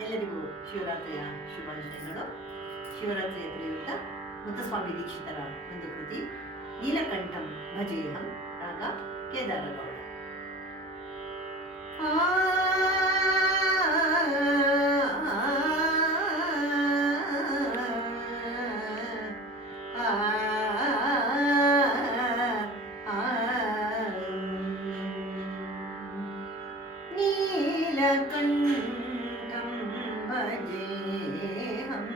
ಎಲ್ಲರಿಗೂ ಶಿವರಾತ್ರಿಯ ಶುಭಾಶಯಗಳು. ಶಿವರಾತ್ರಿಯ ಪ್ರಯುಕ್ತ ಮುತ್ತಸ್ವಾಮಿ ದೀಕ್ಷಿತರ ಒಂದು ಕೃತಿ ನೀಲಕಂಠಂ ಭಜೇಹಂ, ರಾಗ ಕೇದಾರಗೌಡ. ನೀಲಕಂಠಂ ಭಜೇಹಂ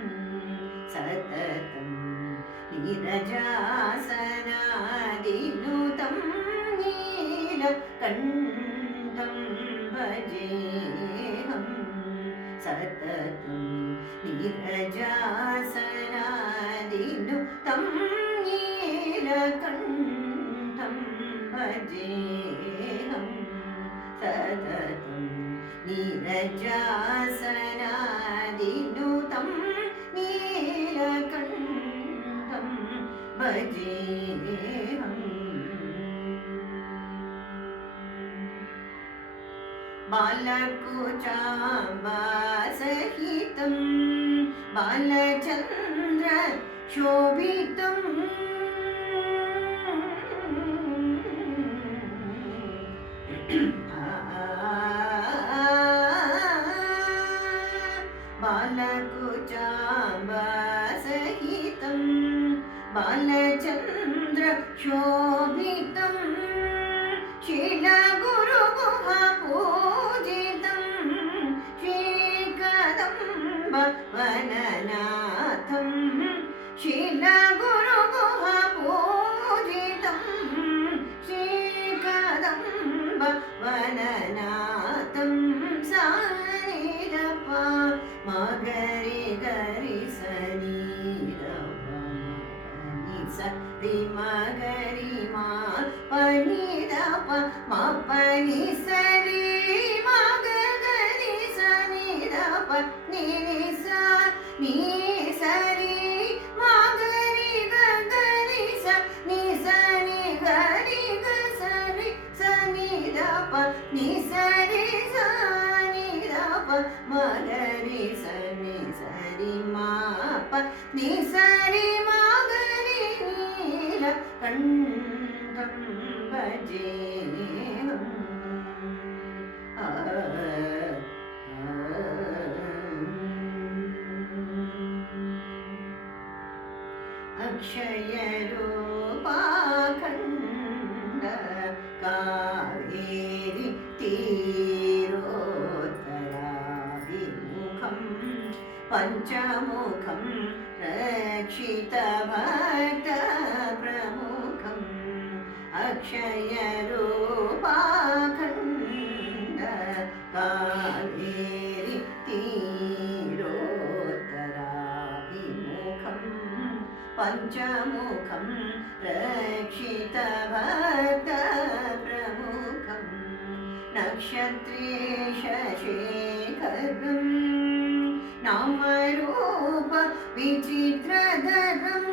ಸತತಂ ನೀರಜಾಸನಾದಿನುತಂ. ನೀಲಕಂಠಂ ಭಜೇಹಂ ಸತತಂ ನೀರಜಾಸನಾದಿನುತಂ. ನೀಲಕಂಠಂ ಭಜೇಹಂ ಸತತಂ ನೀರಜಾಸನಾದಿನುತಂ. ನೀಲಕಂಠಂ ಭಜೇಹಂ. ಬಾಲಕುಚಾಂಬಾಸಹಿತಂ ಬಾಲಚಂದ್ರ ಶೋಭಿತಂ. बालकुचाम्बसहितं बालचन्द्र शोभितं. शीलगुरुगुहपूजितं श्रीकदम्बवननाथं. शीलगुरुगुहपूजितं श्रीकदम्बवननाथं. सानिरप मगरि गरि सनिरप मगनि सरि मगरि मा पनिरप मपनि सरि मगरि सनिरप निरि स नि सरि मगरि गरि स नि सनि गरि ग सरि सनिरप नि सरि सनिरप मगरि सनि सरि माप नि सरि मगरि नीलकंठं भजेहं. अक्षयरूपाखण्ड कावेरि तीरोत्तराभिमुखं पञ्चमुखं रक्षितभक्तप्रमुखम्. अक्षयरूपाखण्ड कावेरि तीरोत्तराभिमुखं पञ्चमुखं रक्षितभक्तप्रमुखम्. नक्षत्रेशशेखरं नामरूप विचित्रधरम्.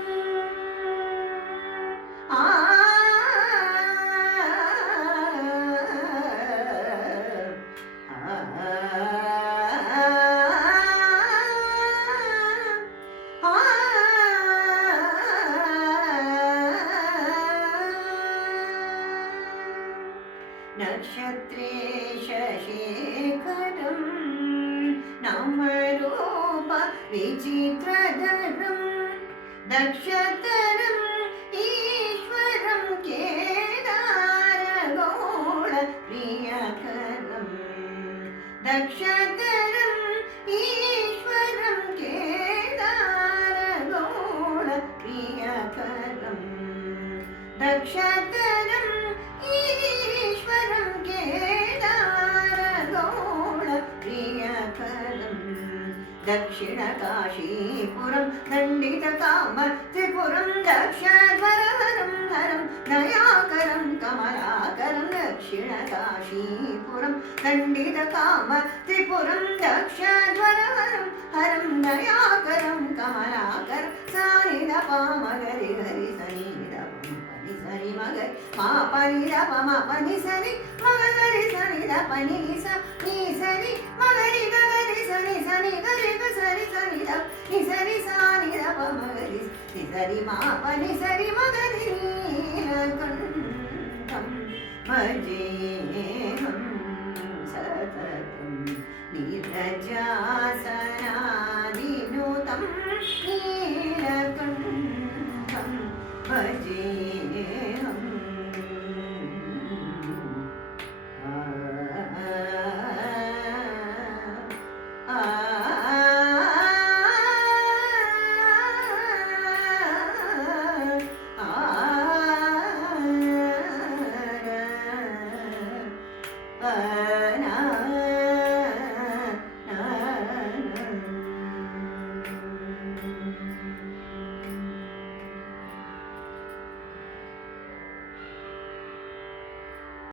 नक्षत्रेशशेखरं नामरूप विचित्रधरं. दक्षतरं ईश्वरं केदारगौड प्रियकरं. दक्षतरं ईश्वरं केदारगौड प्रियकरं. दक्षतरं ईश्वरं केदारगौड प्रियकरं. दक्षिणकाशीपुरं दण्डितकाम त्रिपुरं दक्षध्वरहरं हरं दयाकरं कमलाकरं. दक्षिणकाशीपुरं दण्डितकाम त्रिपुरं दक्षध्वरहरं हरं दयाकरं कमलाकरं. सानिधप मगरि गरि सनिधप पनि सरि मगरि मा पनिधप म पनि सरि मगरि सनिधप नि स नि सरि मगरि गरि सनि सनि సరి మా పని సరి మగరి నీలకంఠం భజేహం సతతం నీరజాసనాదినుతం నీలకంఠం భజేహం